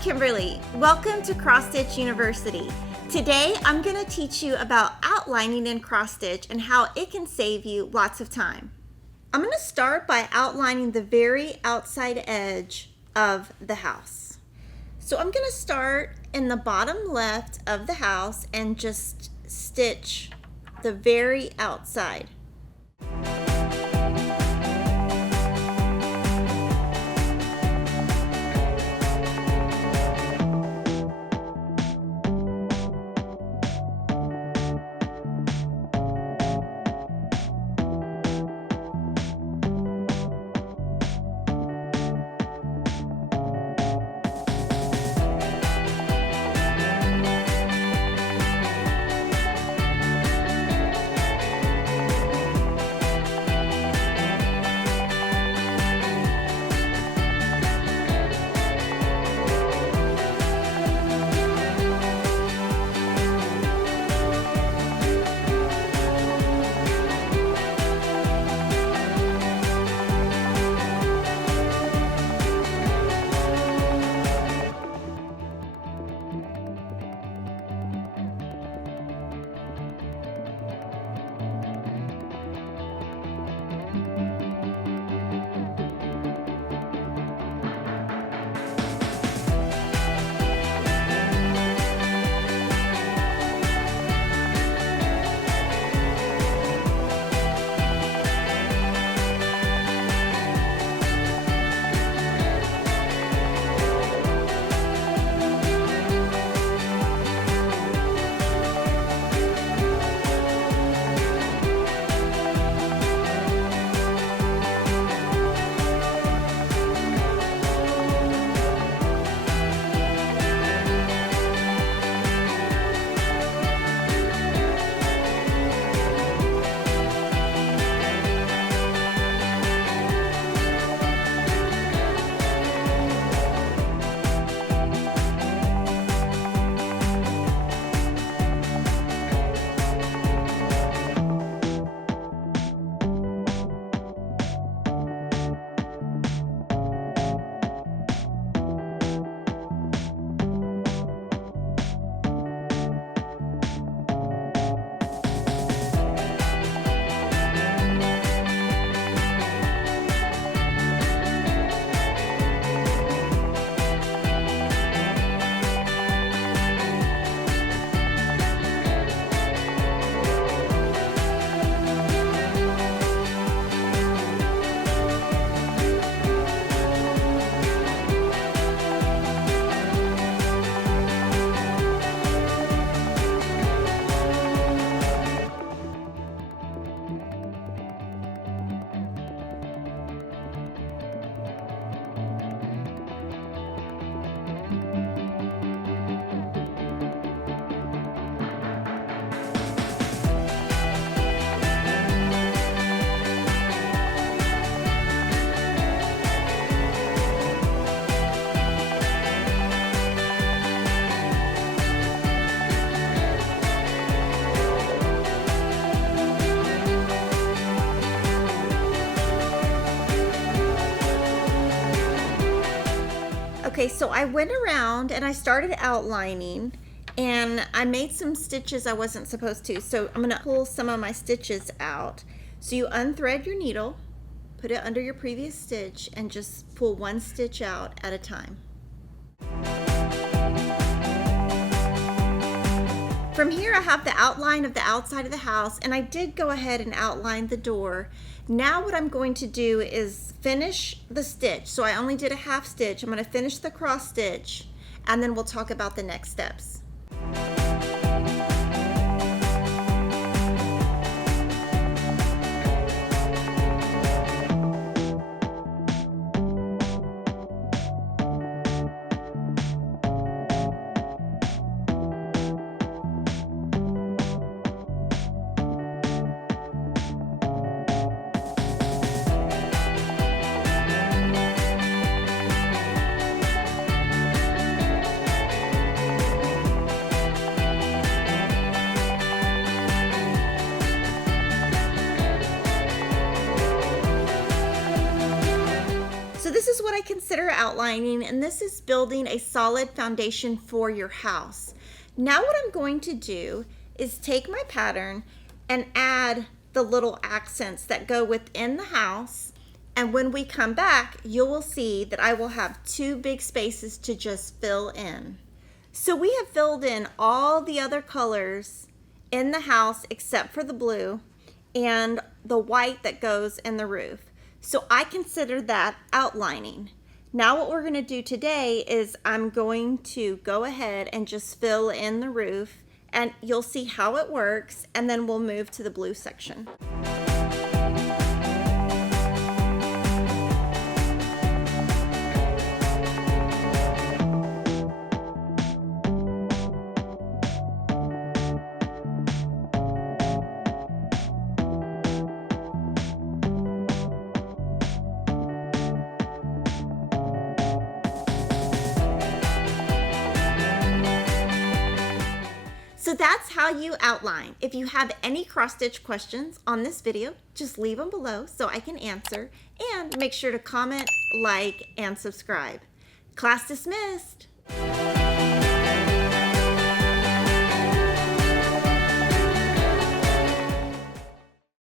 Kimberly. Welcome to Cross Stitch University. Today I'm going to teach you about outlining in cross stitch and how it can save you lots of time. I'm going to start by outlining the very outside edge of the house. So I'm going to start in the bottom left of the house and just stitch the very outside. Okay, so I went around and I started outlining and I made some stitches I wasn't supposed to. So I'm going to pull some of my stitches out. So you unthread your needle, put it under your previous stitch, and just pull one stitch out at a time. From here I have the outline of the outside of the house, and I did go ahead and outline the door. Now what I'm going to do is finish the stitch. So I only did a half stitch. I'm going to finish the cross stitch and then we'll talk about the next steps. this is what I consider outlining, and this is building a solid foundation for your house. Now what I'm going to do is take my pattern and add the little accents that go within the house, and when we come back, you will see that I will have two big spaces to just fill in. So we have filled in all the other colors in the house except for the blue and the white that goes in the roof. So I consider that outlining. Now what we're going to do today is I'm going to go ahead and just fill in the roof, and you'll see how it works, and then we'll move to the blue section. So that's how you outline. If you have any cross-stitch questions on this video, just leave them below so I can answer, and make sure to comment, like, and subscribe. Class dismissed.